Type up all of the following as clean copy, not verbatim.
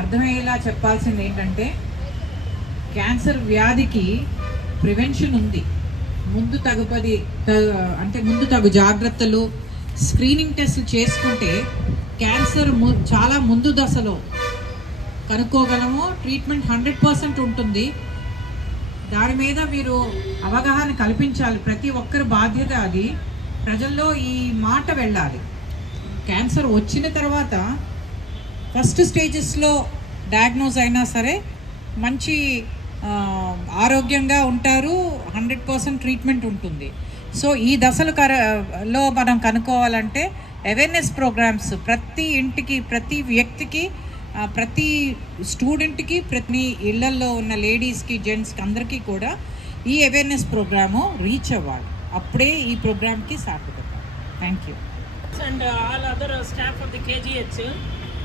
అర్థమయ్యేలా చెప్పాల్సింది ఏంటంటే క్యాన్సర్ వ్యాధికి ప్రివెన్షన్ ఉంది. ముందు తగు జాగ్రత్తలు, స్క్రీనింగ్ టెస్టులు చేసుకుంటే క్యాన్సర్ చాలా ముందు దశలో కనుక్కోగలము. ట్రీట్మెంట్ 100% ఉంటుంది. దాని మీద మీరు అవగాహన కల్పించాలి. ప్రతి ఒక్కరి బాధ్యత అది. ప్రజల్లో ఈ మాట వెళ్ళాలి. క్యాన్సర్ వచ్చిన తర్వాత ఫస్ట్ స్టేజెస్లో డయాగ్నోజ్ అయినా సరే మంచి ఆరోగ్యంగా ఉంటారు. 100% ట్రీట్మెంట్ ఉంటుంది. సో ఈ దశలో మనం కనుక్కోవాలంటే అవేర్నెస్ ప్రోగ్రామ్స్ ప్రతి ఇంటికి, ప్రతి వ్యక్తికి, ప్రతి స్టూడెంట్కి, ప్రతి ఇళ్లల్లో ఉన్న లేడీస్కి, జెంట్స్కి అందరికీ కూడా ఈ అవేర్నెస్ ప్రోగ్రాము రీచ్ అవ్వాలి. అప్పుడే ఈ ప్రోగ్రామ్కి సార్థకత. Thank you. And all other staff of the KGH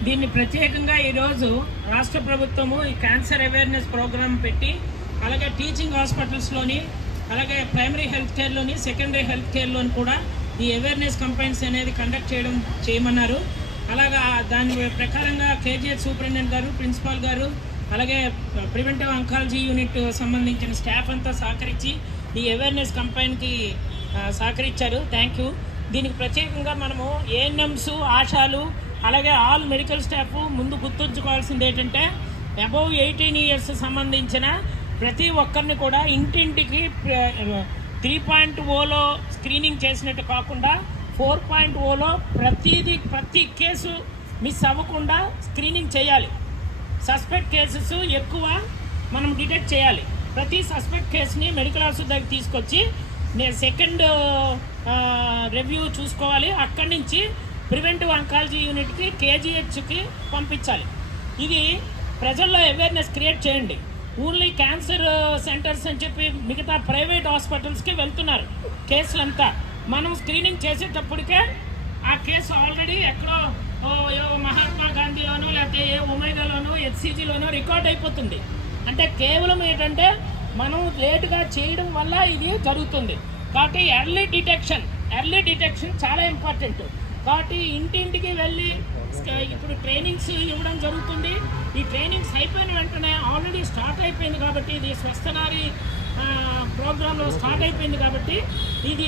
దీన్ని ప్రత్యేకంగా ఈరోజు రాష్ట్ర ప్రభుత్వము ఈ క్యాన్సర్ అవేర్నెస్ ప్రోగ్రామ్ పెట్టి, అలాగే టీచింగ్ హాస్పిటల్స్లోని, అలాగే ప్రైమరీ హెల్త్ కేర్లోని, సెకండరీ హెల్త్ కేర్లోని కూడా ఈ అవేర్నెస్ కంపెయిన్స్ అనేది కండక్ట్ చేయమన్నారు. అలాగా దాని ప్రకారంగా కేజీహెచ్ సూపరింటెండెంట్ గారు, ప్రిన్సిపాల్ గారు, అలాగే ప్రివెంటివ్ అంకాలజీ యూనిట్ సంబంధించిన స్టాఫ్ అంతా సహకరించి ఈ అవేర్నెస్ కంపెయిన్కి సహకరించారు. Thank you. దీనికి ప్రత్యేకంగా మనము ఏఎన్ఎంస్, ఆశాలు, అలాగే ఆల్ మెడికల్ స్టాఫ్ ముందు గుర్తుంచుకోవాల్సింది ఏంటంటే అబౌవ్ 18 years సంబంధించిన ప్రతి ఒక్కరిని కూడా ఇంటింటికి 3.0లో స్క్రీనింగ్ చేసినట్టు కాకుండా 4.0లో ప్రతి కేసు మిస్ అవ్వకుండా స్క్రీనింగ్ చేయాలి. సస్పెక్ట్ కేసెస్ ఎక్కువ మనం డిటెక్ట్ చేయాలి. ప్రతి సస్పెక్ట్ కేసుని మెడికల్ ఆఫీసర్ దగ్గర తీసుకొచ్చి సెకండ్ రివ్యూ చూసుకోవాలి. అక్కడి నుంచి ప్రివెంటివ్ అంకాలజీ యూనిట్కి, కేజీహెచ్కి పంపించాలి. ఇది ప్రజల్లో అవేర్నెస్ క్రియేట్ చేయండి. ఓన్లీ క్యాన్సర్ సెంటర్స్ అని చెప్పి మిగతా ప్రైవేట్ హాస్పిటల్స్కి వెళ్తున్నారు కేసులంతా. మనం స్క్రీనింగ్ చేసేటప్పటికే ఆ కేసు ఆల్రెడీ ఎక్కడో మహాత్మా గాంధీలోనో లేకపోతే ఒమేగాలోనో హెచ్సిజీలోనో రికార్డ్ అయిపోతుంది. అంటే కేవలం ఏంటంటే మనం లేటుగా చేయడం వల్ల ఇది జరుగుతుంది. కాబట్టి ఎర్లీ డిటెక్షన్ చాలా ఇంపార్టెంట్. కాబట్టి ఇంటింటికి వెళ్ళి ఇప్పుడు ట్రైనింగ్స్ ఇవ్వడం జరుగుతుంది. ఈ ట్రైనింగ్స్ అయిపోయిన వెంటనే ఆల్రెడీ స్టార్ట్ అయిపోయింది కాబట్టి, ఇది స్వస్థనారి ప్రోగ్రాంలో స్టార్ట్ అయిపోయింది కాబట్టి ఇది